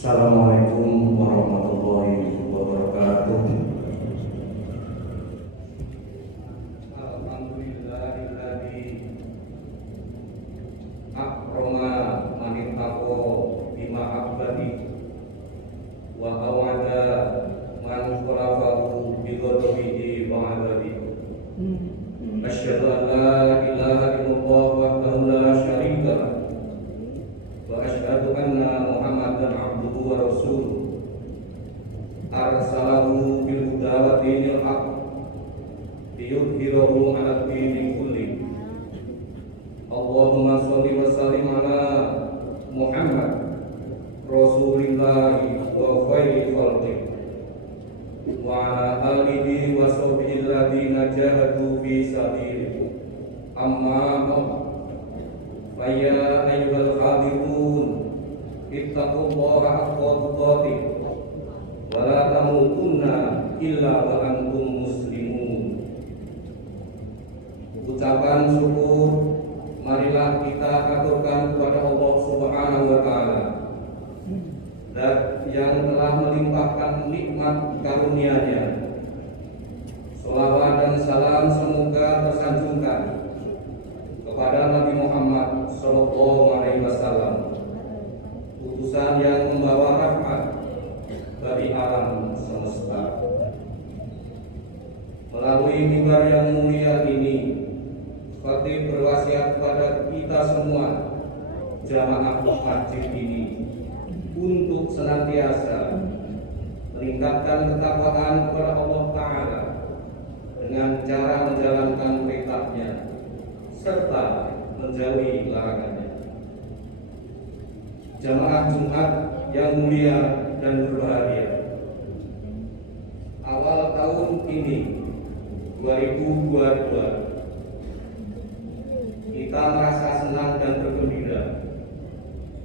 Assalamualaikum warahmatullahi wabarakatuh. Alhamdulillahilladzi akrama man ittaqo bimahabbati wa awada man khalafahu bi ghadabihi wa adabi. Asyhadu an la ilaha illallah wahdahu la syarika lah wa asyhadu anna Muhammadan abduhu wa rasuluh arsalahu bil huda wa dinil haq liyudhhirahu 'ala dini kulli. Allahumma shalli wa sallim ala Muhammad Rasulillahi wa khairi khalqi wa ala alihi wa sahbihi alladziina jahadu fi sabilihi. Amma ba'd. Faya ayyuhal hadirun ittaqullaha haqqa tuqatih wa la tamutunna illa wa antum muslimun. Ucapan syukur marilah kita aturkan kepada Allah Subhanahu wa taala yang telah melimpahkan nikmat karunia-Nya. Shalawat dan salam semoga tersanjungkan kepada Nabi Muhammad sallallahu alaihi wasallam, utusan yang membawa rahmat bagi alam semesta. Melalui mimbar yang mulia ini, khatib berwasiat kepada kita semua jamaah masjid ini untuk senantiasa meningkatkan ketakwaan kepada Allah Ta'ala dengan cara menjalankan perintahnya serta menjauhi larangannya. Jamaah Jumat yang mulia dan berbahagia, awal tahun ini 2022 kita merasa senang dan bergembira,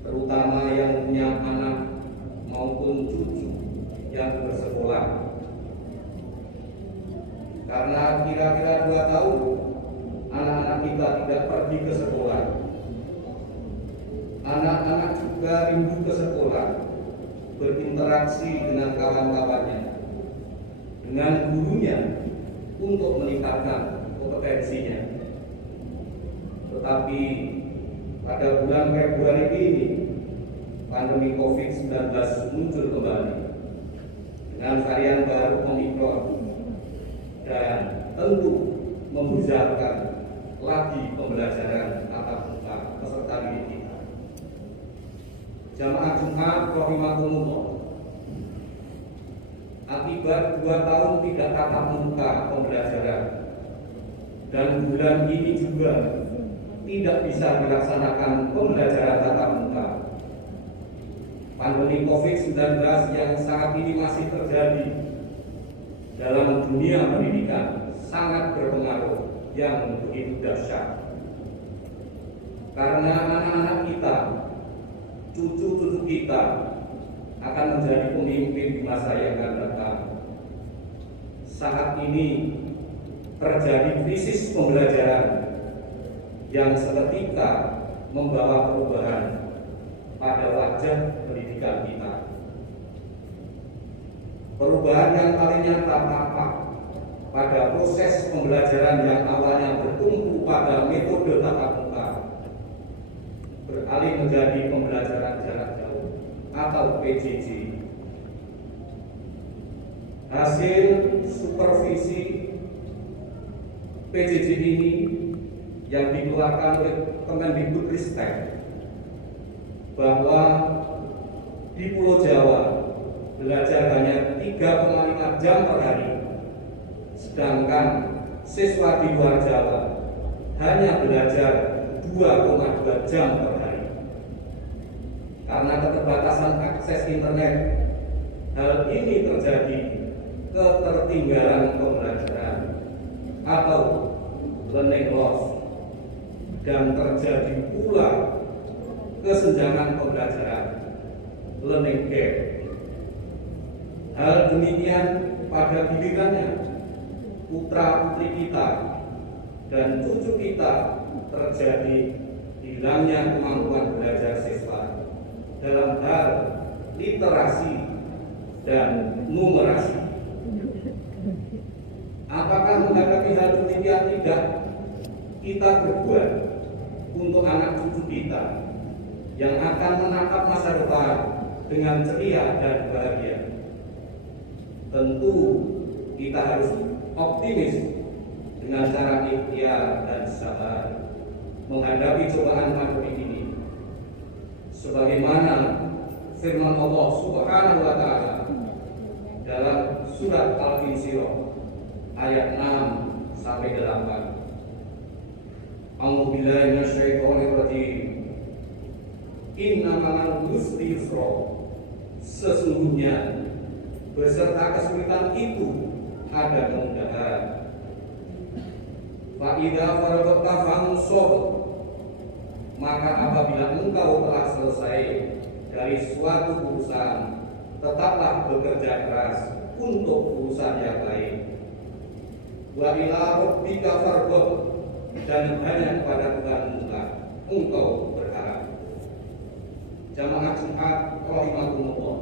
terutama yang punya anak maupun cucu yang bersekolah, karena kira-kira 2 tahun anak-anak kita tidak pergi ke sekolah. Anak-anak juga rindu ke sekolah, berinteraksi dengan kawan-kawannya, dengan gurunya untuk meningkatkan kompetensinya. Tetapi pada bulan Februari ini pandemi COVID-19 muncul kembali dengan varian baru Omicron dan tentu membujarkan lagi pembelajaran tatap muka peserta didik kita. Jamaah Jumat rahimakumullah, akibat 2 tahun tidak tatap muka pembelajaran dan bulan ini juga tidak bisa dilaksanakan pembelajaran tatap muka, pandemi COVID-19 yang saat ini masih terjadi dalam dunia pendidikan sangat berpengaruh yang begitu dahsyat. Karena anak-anak kita, cucu-cucu kita akan menjadi pemimpin di masa yang akan datang. Saat ini terjadi krisis pembelajaran yang seketika membawa perubahan pada wajah pendidikan kita. Perubahan yang paling nyata tampak pada proses pembelajaran yang awalnya bertumpu pada metode tatap muka beralih menjadi pembelajaran jarak jauh atau PJJ. Hasil supervisi PJJ ini yang dikeluarkan oleh Kemendikbudristek bahwa di Pulau Jawa belajar hanya 3,5 jam per hari, sedangkan siswa di luar Jawa hanya belajar 2,2 jam per hari. Karena keterbatasan akses internet, hal ini terjadi ketertinggalan pembelajaran atau learning loss, dan terjadi pula kesenjangan pembelajaran learning gap. Hal demikian pada gilirannya putra-putri kita dan cucu kita terjadi hilangnya kemampuan belajar siswa dalam hal literasi, dan numerasi. Apakah menghadapi hal demikian tidak kita berbuat untuk anak cucu kita yang akan menatap masa depan dengan ceria dan bahagia? Tentu kita harus optimis dengan cara ikhtiar dan sabar menghadapi cobaan pandemi ini. Sebagaimana firman Allah Subhanahu wa taala dalam surat Al-Insyirah ayat 6 sampai 8. A'udzubillahi minasyaitonir rajim. Inna ma'al usri yusra. Sesungguhnya beserta kesulitan itu ada kemudahan. Fa idza faragta fansab. Maka apabila engkau telah selesai dari suatu urusan, tetaplah bekerja keras untuk urusan yang lain. Wa ila rabbika farghab, dan hanya kepada Tuhanmu engkau berharap. Jamaah Jumat rahimakumullah,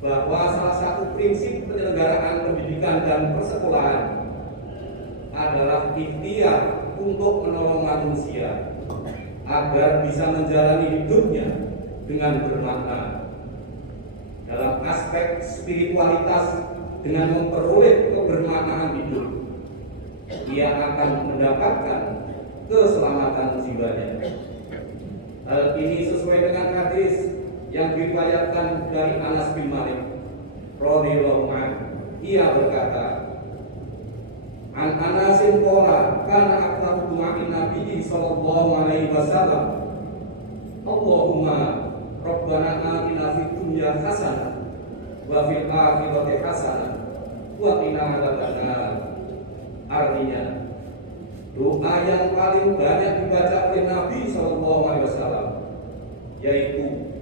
bahwa salah satu prinsip penyelenggaraan pendidikan dan persekolahan adalah ikhtiar untuk menolong manusia agar bisa menjalani hidupnya dengan bermakna. Dalam aspek spiritualitas, dengan memperoleh kebermaknaan hidup, ia akan mendapatkan keselamatan jiwanya. Hal ini sesuai dengan hadis yang diriwayatkan dari Anas bin Malik radhiyallahu anhu. Ia berkata, An Anasin qala kana aqrabu du'ain Nabi sallallahu alaihi wasallam, Allahumma rabbana atina fid dunya hasanah wa fil akhirati hasanah wa qina adzabannar. Artinya, doa yang paling banyak dibaca oleh Nabi sallallahu alaihi wasallam yaitu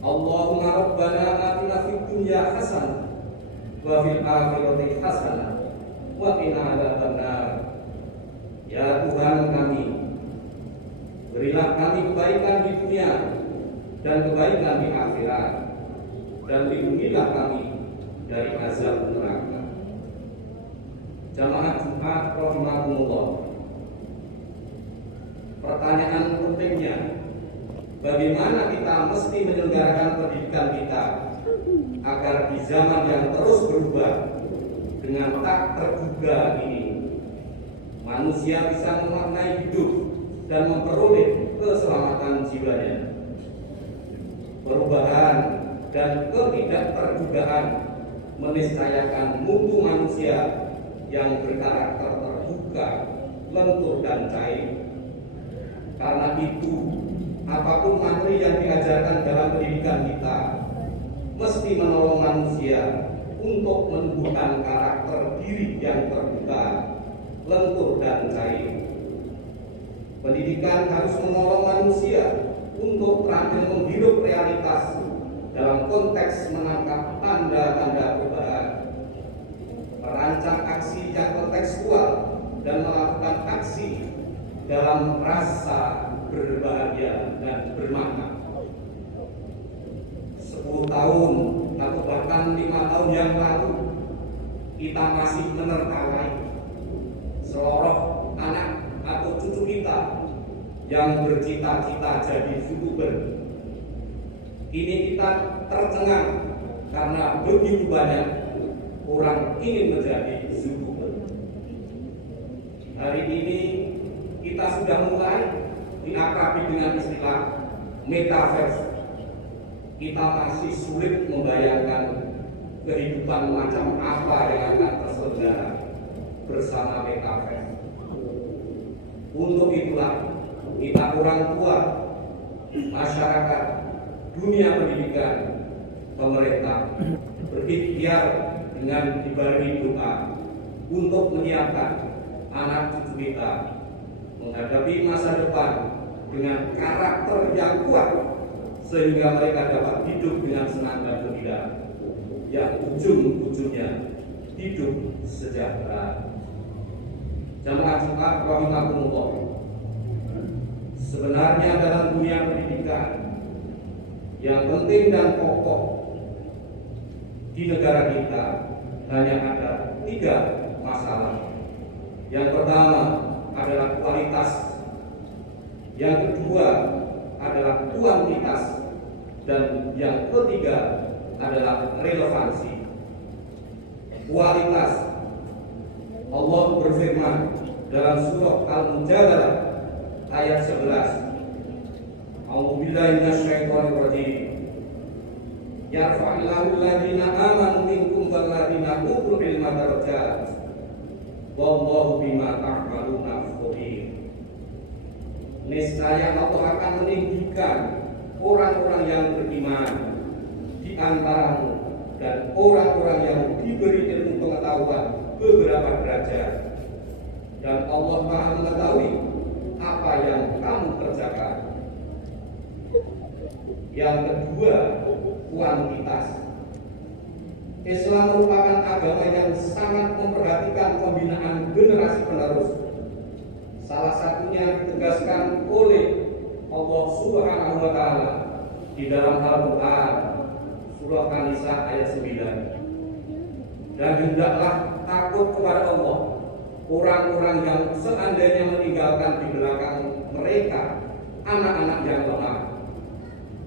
Allahumma rabbana atina fid dunya hasanah wa fil akhirati hasanah wa qina adzabannar. Ya Tuhan kami, berilah kami kebaikan di dunia dan kebaikan di akhirat, dan lindungilah kami dari azab neraka. Jamaah Jumat rahimakumullah, pertanyaan pentingnya, bagaimana kita mesti menyelenggarakan pendidikan kita agar di zaman yang terus berubah dengan tak terduga ini, manusia bisa memaknai hidup dan memperoleh keselamatan jiwanya. Perubahan dan ketidakterdugaan meniscayakan mutu manusia yang berkarakter terbuka, lentur dan cair. Karena itu, apapun materi yang diajarkan dalam pendidikan kita mesti menolong manusia untuk menumbuhkan karakter diri yang terbuka, lentur dan cair. Pendidikan harus menolong manusia untuk terampil menghirup realitas dalam konteks menangkap tanda-tanda perubahan, merancang aksi yang kontekstual, dan melakukan aksi dalam rasa berbahagia dan bermakna. 10 tahun atau bahkan 5 tahun yang lalu, kita masih menertawai seluruh anak atau cucu kita yang bercita-cita jadi YouTuber. Kini kita tercengang karena begitu banyak orang ingin menjadi YouTuber. Hari ini kita sudah mulai diakrabi dengan istilah metaverse. Kita masih sulit membayangkan kehidupan macam apa yang akan terselenggara bersama metaverse. Untuk itulah kita orang tua, masyarakat, dunia pendidikan, pemerintah berikhtiar dengan dibarengi doa untuk menyiapkan anak cucu kita menghadapi masa depan dengan karakter yang kuat, sehingga mereka dapat hidup dengan senang dan gembira, yang ujung-ujungnya hidup sejahtera. Jamaah Jumat rahimakumullah, sebenarnya dalam dunia pendidikan Yang penting dan pokok di negara kita hanya ada 3 masalah. Yang pertama adalah kualitas, yang kedua adalah kuantitas, dan yang ketiga adalah relevansi. Kualitas, Allah berfirman dalam surah Al-Mujadalah ayat 11, A'udzubillahi minasyaitonir rajim. Yarfa'illahu alladziina aamanu minkum walladziina utul ilma darajat. Wallahu bima ta'maluna khabir. Niscaya Allah akan meninggikan orang-orang yang beriman di antaramu dan orang-orang yang diberi ilmu pengetahuan beberapa derajat. Dan Allah Maha mengetahui apa yang kamu kerjakan. Yang kedua, kuantitas. Islam merupakan agama yang sangat memperhatikan pembinaan generasi penerus. Salah satunya ditegaskan oleh Allah Subhanahu wa taala di dalam Al-Qur'an surah An-Nisa ayat 9. Dan hendaklah takut kepada Allah orang-orang yang seandainya meninggalkan di belakang mereka anak-anak yang lemah,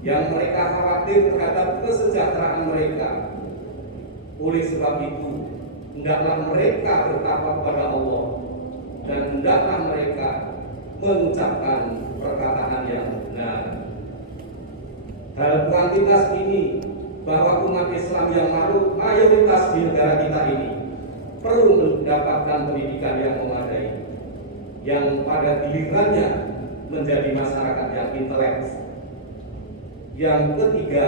yang mereka khawatir terhadap kesejahteraan mereka. Oleh sebab itu, hendaklah mereka bertakwa kepada Allah dan hendaklah mereka mengucapkan perkataan yang benar. Dalam kuantitas ini, bahwa umat Islam yang mayoritas di negara kita ini perlu mendapatkan pendidikan yang memadai, yang pada gilirannya menjadi masyarakat yang intelek. Yang ketiga,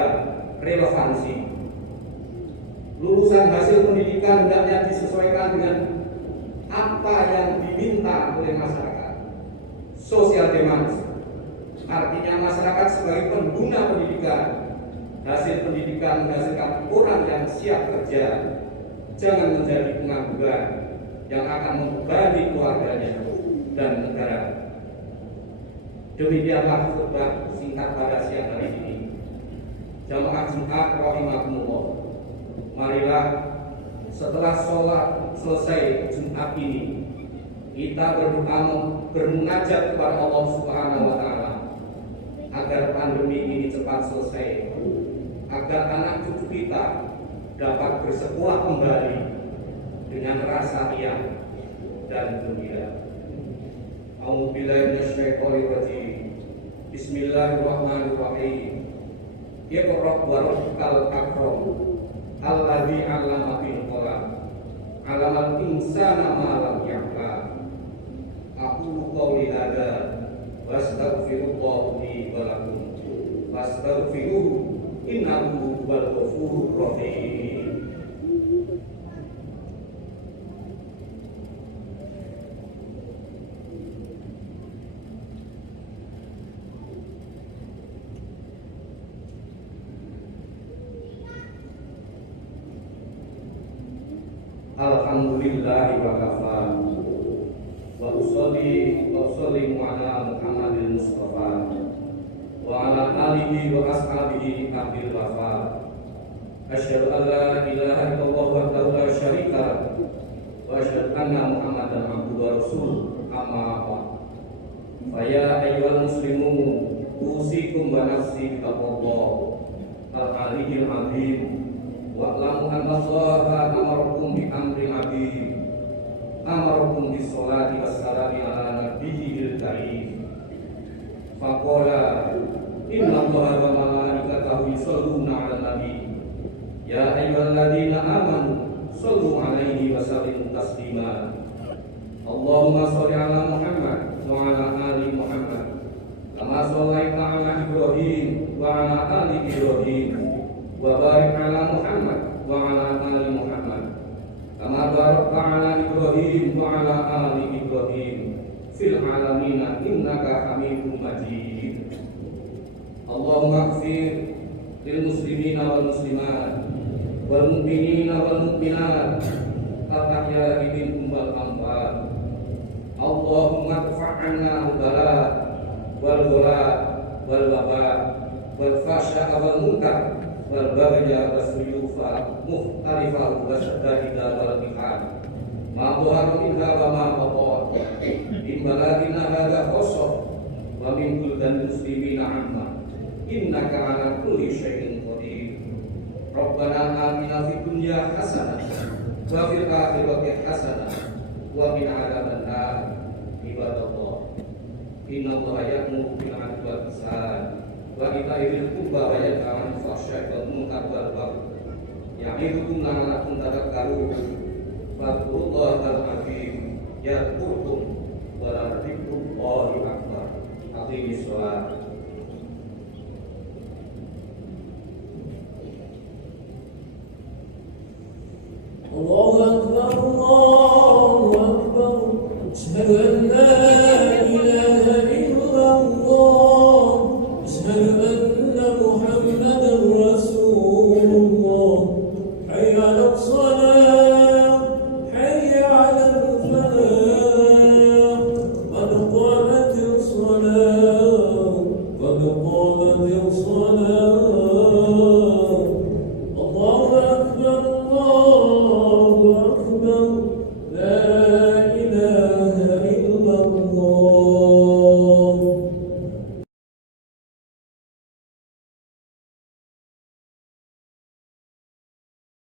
relevansi. Lulusan hasil pendidikan hendaknya disesuaikan dengan apa yang diminta oleh masyarakat. Social demand, artinya masyarakat sebagai pengguna pendidikan, hasil pendidikan menghasilkan orang yang siap kerja, jangan menjadi pengangguran yang akan membebani keluarganya dan negara. Demikianlah khutbah singkat pada siang hari ini. Jamaah Jumat rahimakumullah. Marilah setelah sholat selesai Jumat ini, kita berdoa bermunajat kepada Allah Subhanahu wa taala agar pandemi ini cepat selesai, agar anak cucu kita dapat bersekolah kembali dengan rasa riang dan gembira. A'udzubillahi minasyaitonir rajim. Bismillahirrahmanirrahim. Iqra wa rabbukal akram alladzi 'allama bil qalam 'allamal insana ma lam ya'lam. Aqulu qawli hadza wa astaghfirullah li wa lakum fastaghfiruhu innahu huwal ghafurur rahim. Alhamdulillahi wa kafa wa usolli wa usallimu ala Muhammadil Mustafa wa ala alihi wa ashabihi ahli wafa. Asyhadu an la ilaha illallah wahdahu la syarika lah wa asyhadu anna Muhammadan abduhu wa rasuluh. Amma ba'd. Fa ya ayyuhal muslimun usikum wa nafsi bittaqwallah al-aliyyil azim. Wa'lamu anna Allaha amarakum bi amrin azim. Amarakum bis sholati wassalami ala nabiyyil karim. Faqala inna Allaha wa malaikatahu yusholluna 'alan nabi. Ya ayyuhalladzina amanu shollu 'alaihi wa sallimu taslima. Allahumma sholli 'ala Muhammad wa 'ala ali Muhammad kama shallaita 'ala Ibrahim wa 'ala ali Ibrahim. Wa barik ala Muhammad wa ala ali Muhammad kama barakta ala Ibrahim wa ala ali Ibrahim fil alamin innaka Hamidum Majid. Allahumma ighfir lil muslimina wal muslimat wal mu'minina wal mu'minat al-ahya'i minhum wal amwat. Allahumma irfa' 'anna al-bala wal ghala wal waba والفحشاء والمنكر والبغي والسيوف مختلفة والشدائد والامتحان ما ظهر منها وما بطن من بلادنا هذا خاصة ومن بلدان المسلمين عامة إنك على كل شيء قدير ربنا آتنا في الدنيا حسنة وفي الآخرة حسنة وقنا عذاب النار عباد الله إن الله يأمر بالعدل والإحسان وإيتاء ذي القربى وينهى عن الفحشاء والمنكر والبغي يعظكم لعلكم تذكرون فاذكروا الله العظيم يذكركم ولذكر الله أكبر أقيموا الصلاة الله أكبر الله أكبر أشهد أن